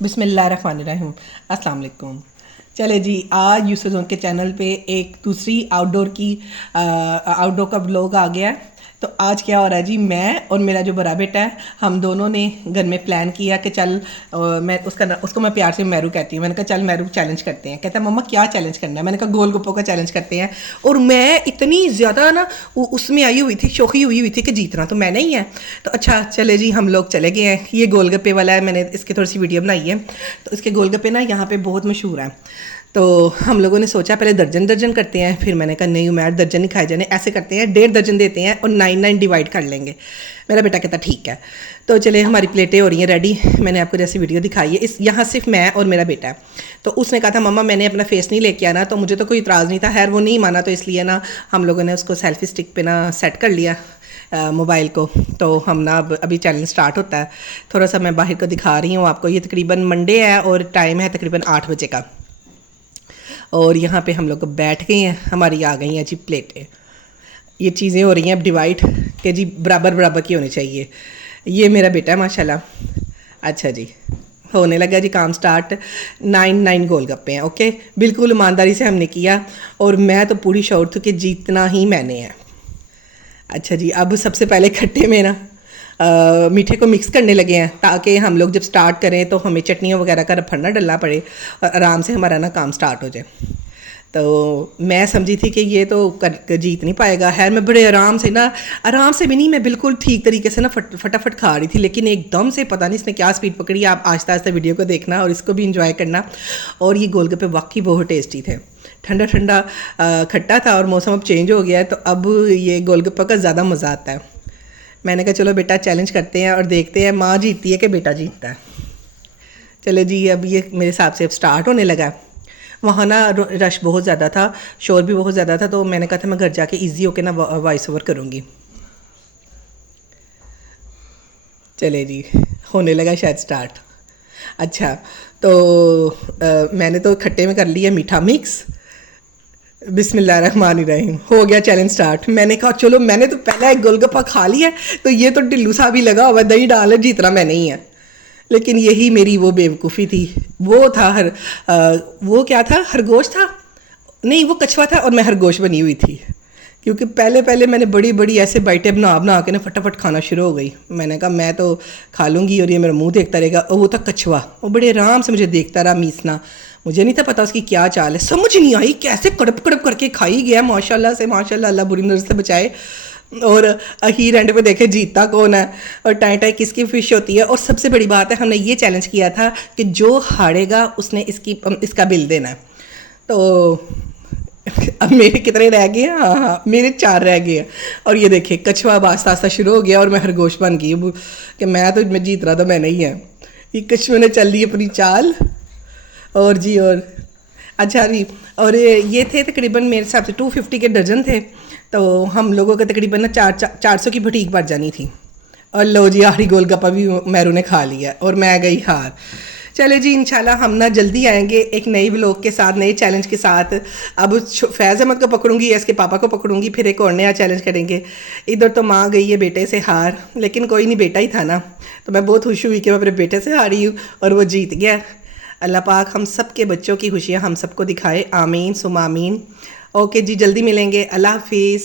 बिस्मिल्लाहिर्रहमानिर्रहीम। अस्सलाम वालेकुम। चले जी, आज यूसुफ जोन के चैनल पे एक दूसरी आउटडोर का ब्लॉग आ गया है। तो आज क्या हो रहा है जी, मैं और मेरा जो बड़ा बेटा है, हम दोनों ने घर में प्लान किया कि चल मैं उसको मैं प्यार से मैरू कहती हूँ। मैंने कहा चल मैरू चैलेंज करते हैं। कहता है मम्मा क्या चैलेंज करना है। मैंने कहा गोलगप्पों का चैलेंज करते हैं। और मैं इतनी ज़्यादा ना उसमें आई हुई थी, शौकी हुई थी कि जीतना तो मैंने ही है। तो अच्छा चले जी, हम लोग चले गए हैं। ये गोलगप्पे वाला है, मैंने इसकी थोड़ी सी वीडियो बनाई है। तो इसके गोलगप्पे ना यहाँ पे बहुत मशहूर हैं। तो हम लोगों ने सोचा पहले दर्जन दर्जन करते हैं, फिर मैंने कहा नहीं मैं दर्जन नहीं खाए जाने, ऐसे करते हैं 1.5 दर्जन देते हैं और 9 डिवाइड कर लेंगे। मेरा बेटा कहता ठीक है। तो चले हमारी प्लेटें हो रही हैं रेडी। मैंने आपको जैसे वीडियो दिखाई है, इस यहाँ सिर्फ मैं और मेरा बेटा है। तो उसने कहा था मम्मा मैंने अपना फेस नहीं लेके आना, तो मुझे तो कोई इतराज़ नहीं था। खैर वो नहीं माना, तो इसलिए ना हम लोगों ने उसको सेल्फी स्टिक पे ना सेट कर लिया मोबाइल को। तो हम ना अभी चैलेंज स्टार्ट होता है। थोड़ा सा मैं बाहर को दिखा रही हूँ आपको। ये तकरीबन मंडे है और टाइम है तकरीबन 8 बजे का। और यहाँ पे हम लोग बैठ गए हैं, हमारी आ गई हैं जी प्लेटें। ये चीज़ें हो रही हैं अब डिवाइड कि जी बराबर बराबर की होनी चाहिए। ये मेरा बेटा है माशाल्लाह। अच्छा जी, होने लगा जी काम स्टार्ट। 9 गोलगप्पे हैं। ओके, बिल्कुल ईमानदारी से हमने किया और मैं तो पूरी श्योर थी कि जीतना ही मैंने है। अच्छा जी, अब सबसे पहले खट्टे में ना मीठे को मिक्स करने लगे हैं, ताकि हम लोग जब स्टार्ट करें तो हमें चटनियाँ वगैरह का रफड़ ना डलना पड़े और आराम से हमारा ना काम स्टार्ट हो जाए। तो मैं समझी थी कि ये तो जीत नहीं पाएगा। है मैं बड़े आराम से ना, आराम से भी नहीं, मैं बिल्कुल ठीक तरीके से ना फटाफट खा रही थी। लेकिन एकदम से पता नहीं इसने क्या स्पीड पकड़ी। आप आहिस्ता आहिस्ता वीडियो को देखना और इसको भी इंजॉय करना। और ये गोलगप्पे वाकई बहुत टेस्टी थे। ठंडा ठंडा खट्टा था और मौसम अब चेंज हो गया है, तो अब ये गोलगप्पा का ज़्यादा मज़ा आता है। मैंने कहा चलो बेटा चैलेंज करते हैं और देखते हैं माँ जीतती है कि बेटा जीतता है। चलो जी, अब ये मेरे हिसाब से अब स्टार्ट होने लगा। वहाँ ना रश बहुत ज़्यादा था, शोर भी बहुत ज़्यादा था। तो मैंने कहा था मैं घर जाके इजी होके ना वॉइस ओवर करूँगी। चले जी, होने लगा शायद स्टार्ट। अच्छा, तो मैंने तो खट्टे में कर लिया मीठा मिक्स। बिस्मिल्लाहिर्रहमानिर्रहीम, हो गया चैलेंज स्टार्ट। मैंने कहा चलो, मैंने तो पहला एक गोलगप्पा खा लिया, तो ये तो ढिल्लू सा भी लगा हुआ, दही डाल जीतना मैं नहीं है। लेकिन यही मेरी वो बेवकूफ़ी थी। वो था वो क्या था, खरगोश था, नहीं वो कछुआ था और मैं खरगोश बनी हुई थी। क्योंकि पहले पहले मैंने बड़ी बड़ी ऐसे बाइटें बना बना के ना फटाफट खाना शुरू हो गई। मैंने कहा मैं तो खा लूँगी और ये मेरा मुंह देखता रहेगा। और वो था कछुआ, वो बड़े आराम से मुझे देखता रहा मीसना। मुझे नहीं था पता उसकी क्या चाल है, समझ नहीं आई कैसे कड़प कड़प करके खाई गया माशाल्लाह से माशाल्लाह, अल्लाह बुरी नज़र से बचाए। और अखीर एंड पे देखे जीतता कौन है और टाई टाई किसकी फिश होती है। और सबसे बड़ी बात है, हमने ये चैलेंज किया था कि जो हारेगा उसने इसका बिल देना है। तो अब मेरे कितने रह गए हैं? हाँ हाँ, मेरे 4 रह गए हैं। और ये देखिए कछुआ अब आस्ता आस्ता शुरू हो गया और मैं खरगोश बन गई कि मैं जीत रहा था, मैं नहीं है। ये कछुए ने चल ली अपनी चाल। और जी, और अच्छा जी, और ये थे तकरीबन मेरे हिसाब से 250 के दर्जन थे। तो हम लोगों का तकरीबन ना 400 की भटीक भर जानी थी। और लो जी, आखिरी गोलगप्पा भी मैरू ने खा लिया और मैं गई हार। चले जी, इंशाल्लाह हम ना जल्दी आएंगे एक नई व्लॉग के साथ, नए चैलेंज के साथ। अब फैज़ अहमद को पकड़ूंगी, इसके पापा को पकड़ूंगी, फिर एक और नया चैलेंज करेंगे। इधर तो माँ गई है बेटे से हार, लेकिन कोई नहीं, बेटा ही था ना। तो मैं बहुत खुश हुई कि मैं अपने बेटे से हारी हूँ और वो जीत गया। अल्लाह पाक हम सब के बच्चों की खुशियाँ हम सबको दिखाए, आमीन सुम आमीन। ओके जी, जल्दी मिलेंगे, अल्लाह हाफिज़।